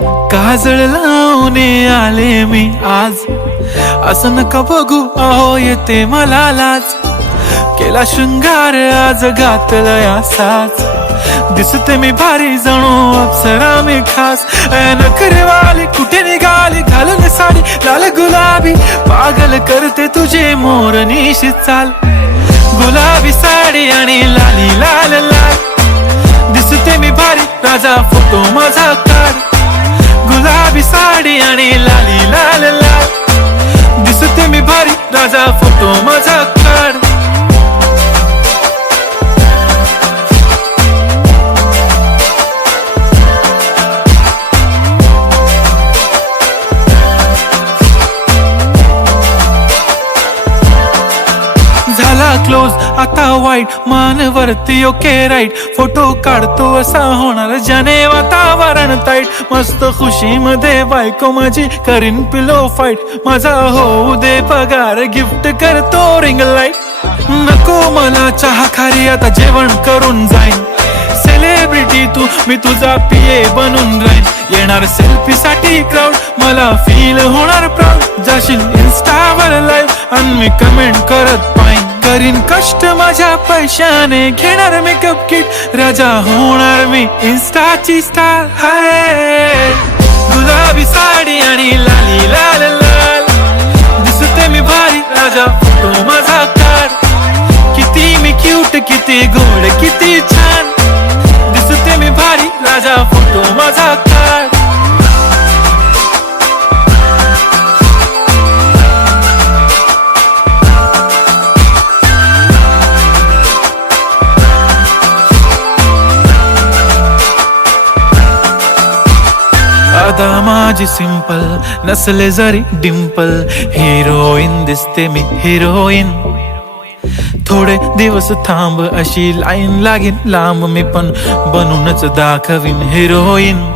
काजळ लावून आले मी आज, असं नका बघू अहो येते मला लाज. केला शृंगार आज घातला साज, दिसते मी भारी जणू अप्सरा मी खास. नखरेवाली कुठे निघाली घालून साडी लाल गुलाबी, पागल करते तुझे मोरनीशी चाल. गुलाबी साडी आणि लाली लाल लाल, दिसते मी भारी राजा फोटो माझा काढ. गुलाबी साडी आणि लाली लाल लाल, दिसते मी भारी राजा फोटो माझा काढ. झाला क्लोज आता वाईट, मान वरती ओके राईट. फोटो काढतो असा होणार ज्याने वातावरण ताईट. मस्त खुशी मध्ये बायको माझी करीन पिलो फाईट. माझा होऊ दे पगार गिफ्ट करतो रिंग लाईट. नको मला चहा खारी आता जेवण करून जाईन. सेलिब्रिटी तू मी तुझा पिये बनून राहीन. येणार सेल्फी साठी क्राऊड मला फील होणार प्राऊड. जाशील इन्स्टावर लाईव्ह आणि मी कमेंट करत पाईन. करीन कष्ट माझ्या पैशाने घेणार मेकअप किट. राजा होणार मी इन्स्टाची स्टार. हाय गुलाबी साडी आणि लाली लाल लाल, दिसते मी भारी राजा फोटो माझा काढ. किती मी क्यूट किती गोड किती छान, दिसते मी भारी राजा फोटो माझा काढ. अदा माझी सिंपल नसले जरी डिंपल, हिरोईन दिसते मी हिरोईन. थोडे दिवस थांब अशी लाईन लागेल लांब, मी पण बनूनच दाखवीन हिरोईन.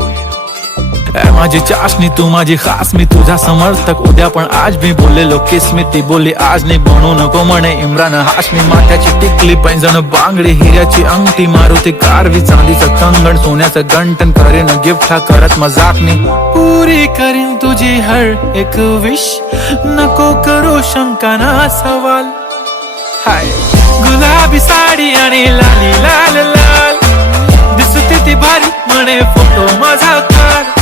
माझी चाशनी तू माझी खास, मी तुझा समर्थक उद्या पण आज. मी बोललेलो किस मी ती बोलली आज नाही. बनू नको म्हणे इम्रान हाशमी. माथ्याची टिकली पैंजण बांगडी हिऱ्याची अंगठी, मारुती कारवी चांदीचं कंगण सोन्याचं गंटन. करेन गिफ्ट हा करत मजाकनी. पुरी करीन तुझी हर एक विश, नको करू शंका ना सवाल. हाय गुलाबी साडी आणि लाली लाल लाल, दिसते ती भारी म्हणे फोटो माझा काढ.